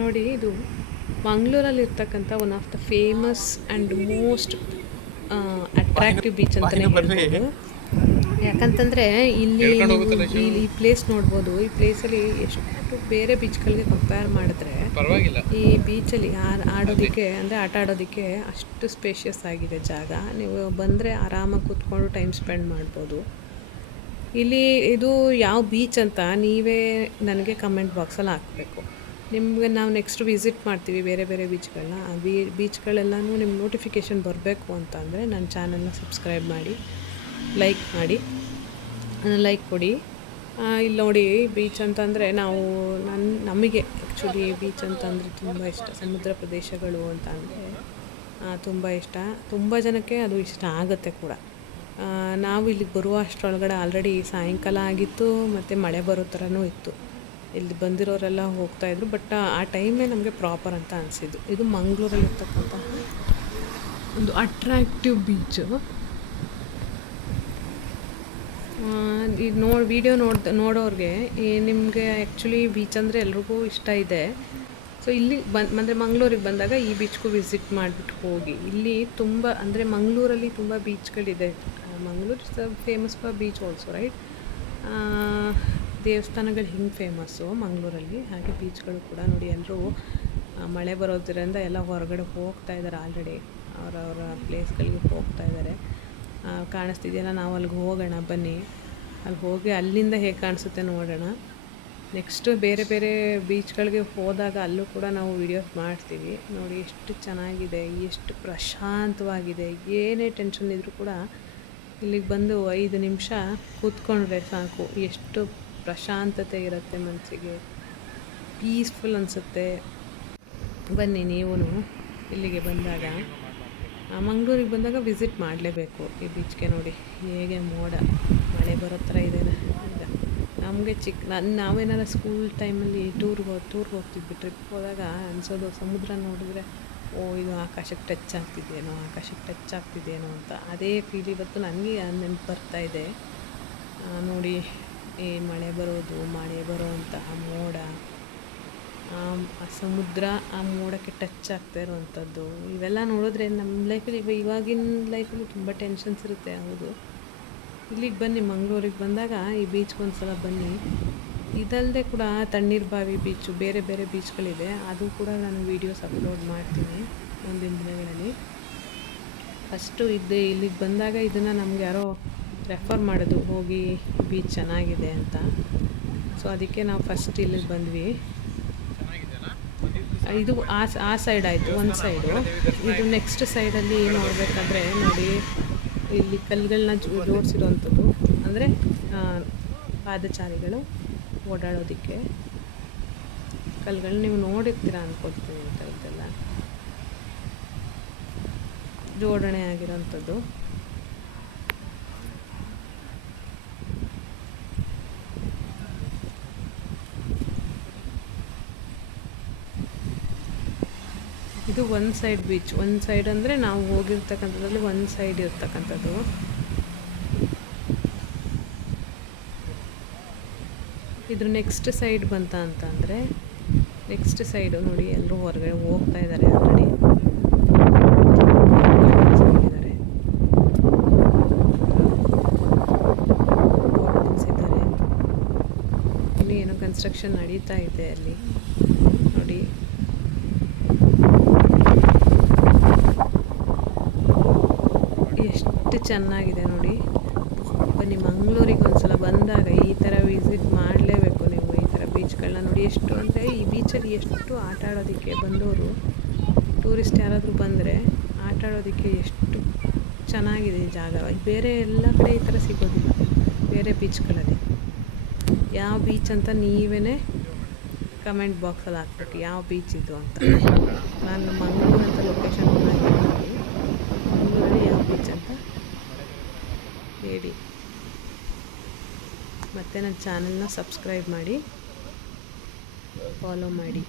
ನೋಡಿ, ಇದು ಮಂಗಳೂರಲ್ಲಿರ್ತಕ್ಕಂಥ one of the famous and most attractive beach ಅಂತಲೇ ಹೇಳ್ಬೋದು. ಯಾಕಂತಂದರೆ ಇಲ್ಲಿ ಈ ಪ್ಲೇಸ್ ನೋಡ್ಬೋದು. ಈ ಪ್ಲೇಸಲ್ಲಿ ಎಷ್ಟು ಬೇರೆ ಬೀಚ್ಗಳಿಗೆ ಕಂಪೇರ್ ಮಾಡಿದ್ರೆ ಈ ಬೀಚಲ್ಲಿ ಆಡೋದಕ್ಕೆ ಅಂದರೆ ಆಟ ಆಡೋದಕ್ಕೆ ಅಷ್ಟು ಸ್ಪೇಷಿಯಸ್ ಆಗಿದೆ ಜಾಗ. ನೀವು ಬಂದರೆ ಆರಾಮಾಗಿ ಕೂತ್ಕೊಂಡು ಟೈಮ್ ಸ್ಪೆಂಡ್ ಮಾಡ್ಬೋದು. ಇಲ್ಲಿ ಇದು ಯಾವ ಬೀಚ್ ಅಂತ ನೀವೇ ನನಗೆ ಕಮೆಂಟ್ ಬಾಕ್ಸಲ್ಲಿ ಹಾಕಬೇಕು. ನಿಮಗೆ ನಾವು ನೆಕ್ಸ್ಟ್ ವಿಸಿಟ್ ಮಾಡ್ತೀವಿ ಬೇರೆ ಬೇರೆ ಬೀಚ್ಗಳನ್ನ. ಆ ಬೀಚ್ಗಳೆಲ್ಲನೂ ನಿಮ್ಮ ನೋಟಿಫಿಕೇಷನ್ ಬರಬೇಕು ಅಂತ ಅಂದರೆ ನನ್ನ ಚಾನಲ್ನ ಸಬ್ಸ್ಕ್ರೈಬ್ ಮಾಡಿ, ಲೈಕ್ ಕೊಡಿ. ಇಲ್ಲಿ ನೋಡಿ, ಬೀಚ್ ಅಂತಂದರೆ ನಮಗೆ ಆ್ಯಕ್ಚುಲಿ ಬೀಚ್ ಅಂತಂದರೆ ತುಂಬ ಇಷ್ಟ. ಸಮುದ್ರ ಪ್ರದೇಶಗಳು ಅಂತ ಅಂದರೆ ತುಂಬ ಇಷ್ಟ. ತುಂಬ ಜನಕ್ಕೆ ಅದು ಇಷ್ಟ ಆಗುತ್ತೆ ಕೂಡ. ನಾವು ಇಲ್ಲಿಗೆ ಬರುವ ಅಷ್ಟರೊಳಗಡೆ ಆಲ್ರೆಡಿ ಸಾಯಂಕಾಲ ಆಗಿತ್ತು ಮತ್ತು ಮಳೆ ಬರೋ ಥರನೂ ಇತ್ತು. ಇಲ್ಲಿ ಬಂದಿರೋರೆಲ್ಲ ಹೋಗ್ತಾಯಿದ್ರು, ಬಟ್ ಆ ಟೈಮೇ ನಮಗೆ ಪ್ರಾಪರ್ ಅಂತ ಅನಿಸಿದ್ದು. ಇದು ಮಂಗಳೂರಲ್ಲಿರ್ತಕ್ಕಂತಹ ಒಂದು ಅಟ್ರಾಕ್ಟಿವ್ ಬೀಚು. ಈಗ ವಿಡಿಯೋ ನೋಡೋರಿಗೆ ನಿಮಗೆ ಆ್ಯಕ್ಚುಲಿ ಬೀಚ್ ಅಂದರೆ ಎಲ್ರಿಗೂ ಇಷ್ಟ ಇದೆ. ಸೊ ಇಲ್ಲಿ ಅಂದರೆ ಮಂಗಳೂರಿಗೆ ಬಂದಾಗ ಈ ಬೀಚ್ಗೂ ವಿಸಿಟ್ ಮಾಡಿಬಿಟ್ಟು ಹೋಗಿ. ಇಲ್ಲಿ ತುಂಬ ಅಂದರೆ ಮಂಗಳೂರಲ್ಲಿ ತುಂಬ ಬೀಚ್ಗಳಿದೆ. Mangaluru is famous for beach also, right? ದೇವಸ್ಥಾನಗಳು ಹಿಂಗೆ ಫೇಮಸ್ಸು ಮಂಗಳೂರಲ್ಲಿ, ಹಾಗೆ ಬೀಚ್ಗಳು ಕೂಡ. ನೋಡಿ, ಎಲ್ಲರೂ ಮಳೆ ಬರೋದ್ರಿಂದ ಎಲ್ಲ ಹೊರಗಡೆ ಹೋಗ್ತಾ ಇದ್ದಾರೆ. ಆಲ್ರೆಡಿ ಅವರವರ ಪ್ಲೇಸ್ಗಳಿಗೆ ಹೋಗ್ತಾ ಇದ್ದಾರೆ. ಕಾಣಿಸ್ತಿದೆಯಲ್ಲ, ನಾವು ಅಲ್ಲಿಗೆ ಹೋಗೋಣ ಬನ್ನಿ. ಅಲ್ಲಿ ಹೋಗಿ ಅಲ್ಲಿಂದ ಹೇಗೆ ಕಾಣಿಸುತ್ತೆ ನೋಡೋಣ. ನೆಕ್ಸ್ಟು ಬೇರೆ ಬೇರೆ ಬೀಚ್ಗಳಿಗೆ ಹೋದಾಗ ಅಲ್ಲೂ ಕೂಡ ನಾವು ವೀಡಿಯೋಸ್ ಮಾಡ್ತೀವಿ. ನೋಡಿ ಎಷ್ಟು ಚೆನ್ನಾಗಿದೆ, ಎಷ್ಟು ಪ್ರಶಾಂತವಾಗಿದೆ. ಏನೇ ಟೆನ್ಷನ್ ಇದ್ದರೂ ಕೂಡ ಇಲ್ಲಿಗೆ ಬಂದು 5 ನಿಮಿಷ ಕೂತ್ಕೊಂಡ್ರೆ ಸಾಕು, ಎಷ್ಟು ಪ್ರಶಾಂತತೆ ಇರುತ್ತೆ ಮನಸ್ಸಿಗೆ, ಪೀಸ್ಫುಲ್ ಅನಿಸುತ್ತೆ. ಬನ್ನಿ ನೀವು ಇಲ್ಲಿಗೆ ಬಂದಾಗ, ಮಂಗಳೂರಿಗೆ ಬಂದಾಗ ವಿಸಿಟ್ ಮಾಡಲೇಬೇಕು ಈ ಬೀಚ್ಗೆ. ನೋಡಿ ಹೇಗೆ ಮೋಡ ಮಳೆ ಬರೋ ಥರ ಇದೆ. ಈಗ ನಮಗೆ ನಾವೇನಾರ ಸ್ಕೂಲ್ ಟೈಮಲ್ಲಿ ಟೂರ್ಗೆ ಹೋಗ್ತಿದ್ವಿ, ಟ್ರಿಪ್ ಹೋದಾಗ ಅನಿಸೋದು, ಸಮುದ್ರ ನೋಡಿದ್ರೆ ಇದು ಆಕಾಶಕ್ಕೆ ಟಚ್ ಆಗ್ತಿದೆಯೇನೋ ಅಂತ. ಅದೇ ಫೀಲ್ ಇವತ್ತು ನನಗೆ ನೆನಪು ಬರ್ತಾಯಿದೆ. ನೋಡಿ, ಈ ಮಳೆ ಬರೋವಂತಹ ಮೋಡ, ಆ ಸಮುದ್ರ ಆ ಮೋಡಕ್ಕೆ ಟಚ್ ಆಗ್ತಾ ಇರುವಂಥದ್ದು, ಇವೆಲ್ಲ ನೋಡಿದ್ರೆ ನಮ್ಮ ಲೈಫಲ್ಲಿ ಇವಾಗಿನ ಲೈಫಲ್ಲಿ ತುಂಬ ಟೆನ್ಷನ್ಸ್ ಇರುತ್ತೆ. ಹೌದು, ಇಲ್ಲಿಗೆ ಬನ್ನಿ, ಮಂಗಳೂರಿಗೆ ಬಂದಾಗ ಈ ಬೀಚ್ಗೆ ಒಂದ್ಸಲ ಬನ್ನಿ. ಇದಲ್ಲದೆ ಕೂಡ ತಣ್ಣೀರ್ಬಾವಿ ಬೀಚು, ಬೇರೆ ಬೇರೆ ಬೀಚ್ಗಳಿದೆ. ಅದು ಕೂಡ ನಾನು ವೀಡಿಯೋಸ್ ಅಪ್ಲೋಡ್ ಮಾಡ್ತೀನಿ ಮುಂದಿನ ದಿನಗಳಲ್ಲಿ. ಫಸ್ಟು ಇಲ್ಲಿಗೆ ಬಂದಾಗ ಇದನ್ನು ನಮ್ಗೆ ಯಾರೋ ರೆಫರ್ ಮಾಡೋದು, ಹೋಗಿ ಬೀಚ್ ಚೆನ್ನಾಗಿದೆ ಅಂತ. ಸೊ ಅದಕ್ಕೆ ನಾವು ಫಸ್ಟ್ ಇಲ್ಲಿಗೆ ಬಂದ್ವಿ. ಇದು ಆ ಸೈಡ್ ಆಯಿತು, ಒಂದು ಸೈಡು. ಇದು ನೆಕ್ಸ್ಟ್ ಸೈಡಲ್ಲಿ ನೋಡಬೇಕಾದ್ರೆ ನೋಡಿ, ಇಲ್ಲಿ ಕಲ್ಲುಗಳನ್ನ ಜೋಡಿಸಿರೋವಂಥದ್ದು, ಅಂದರೆ ಪಾದಚಾರಿಗಳು ಓಡಾಡೋದಕ್ಕೆ ಕಲ್ಲುಗಳನ್ನ ನೀವು ನೋಡಿರ್ತೀರ ಅಂದ್ಕೊಳ್ತೀನಿ. ಈ ಥರದ್ದೆಲ್ಲ ಜೋಡಣೆ ಆಗಿರೋವಂಥದ್ದು. ಇದು ಒಂದು ಸೈಡ್ ಬೀಚ್. ಒಂದು ಸೈಡ್ ಅಂದರೆ ನಾವು ಹೋಗಿರ್ತಕ್ಕಂಥದ್ರಲ್ಲಿ ಒಂದು ಸೈಡ್ ಇರ್ತಕ್ಕಂಥದ್ದು. ಇದ್ರ ನೆಕ್ಸ್ಟ್ ಸೈಡ್ ಅಂತಂದರೆ ನೆಕ್ಸ್ಟ್ ಸೈಡು ನೋಡಿ, ಎಲ್ಲರೂ ಹೊರಗಡೆ ಹೋಗ್ತಾ ಇದ್ದಾರೆ ಆಲ್ರೆಡಿ. ಇನ್ನೂ ಏನೋ ಕನ್ಸ್ಟ್ರಕ್ಷನ್ ನಡೀತಾ ಇದೆ ಅಲ್ಲಿ ನೋಡಿ. ಎಷ್ಟು ಚೆನ್ನಾಗಿದೆ ನೋಡಿ. ಬನ್ನಿ, ಮಂಗಳೂರಿಗೆ ಒಂದ್ಸಲ ಬಂದಾಗ ಈ ಥರ ವಿಸಿಟ್ ಮಾಡಲೇಬೇಕು ನೀವು. ಈ ಥರ ಬೀಚ್ಗಳನ್ನ ನೋಡಿ. ಎಷ್ಟು ಅಂದರೆ ಈ ಬೀಚಲ್ಲಿ ಎಷ್ಟು ಆಟ ಆಡೋದಕ್ಕೆ ಬಂದವರು, ಟೂರಿಸ್ಟ್ ಯಾರಾದರೂ ಬಂದರೆ ಆಟ ಆಡೋದಕ್ಕೆ ಎಷ್ಟು ಚೆನ್ನಾಗಿದೆ ಈ ಜಾಗ. ಬೇರೆ ಎಲ್ಲ ಕಡೆ ಈ ಥರ ಸಿಗೋದಿಲ್ಲ, ಬೇರೆ ಬೀಚ್ಗಳಲ್ಲಿ. ಯಾವ ಬೀಚ್ ಅಂತ ನೀವೇ ಕಮೆಂಟ್ ಬಾಕ್ಸಲ್ಲಿ ಹಾಕ್ಬೇಕು, ಯಾವ ಬೀಚ್ ಇದು ಅಂತ. ನಾನು ಮಂಗಳೂರು ಅಂತ ಲೊಕೇಶನ್ ಹಾಕಿದ್ದೀನಿ. ಮಂಗಳೂರಲ್ಲಿ ಯಾವ ಬೀಚ್ ಅಂತ ಹೇಳಿ. ಮತ್ತು ನನ್ನ ಚಾನಲ್ನ ಸಬ್ಸ್ಕ್ರೈಬ್ ಮಾಡಿ, ಫಾಲೋ ಮಾಡಿ.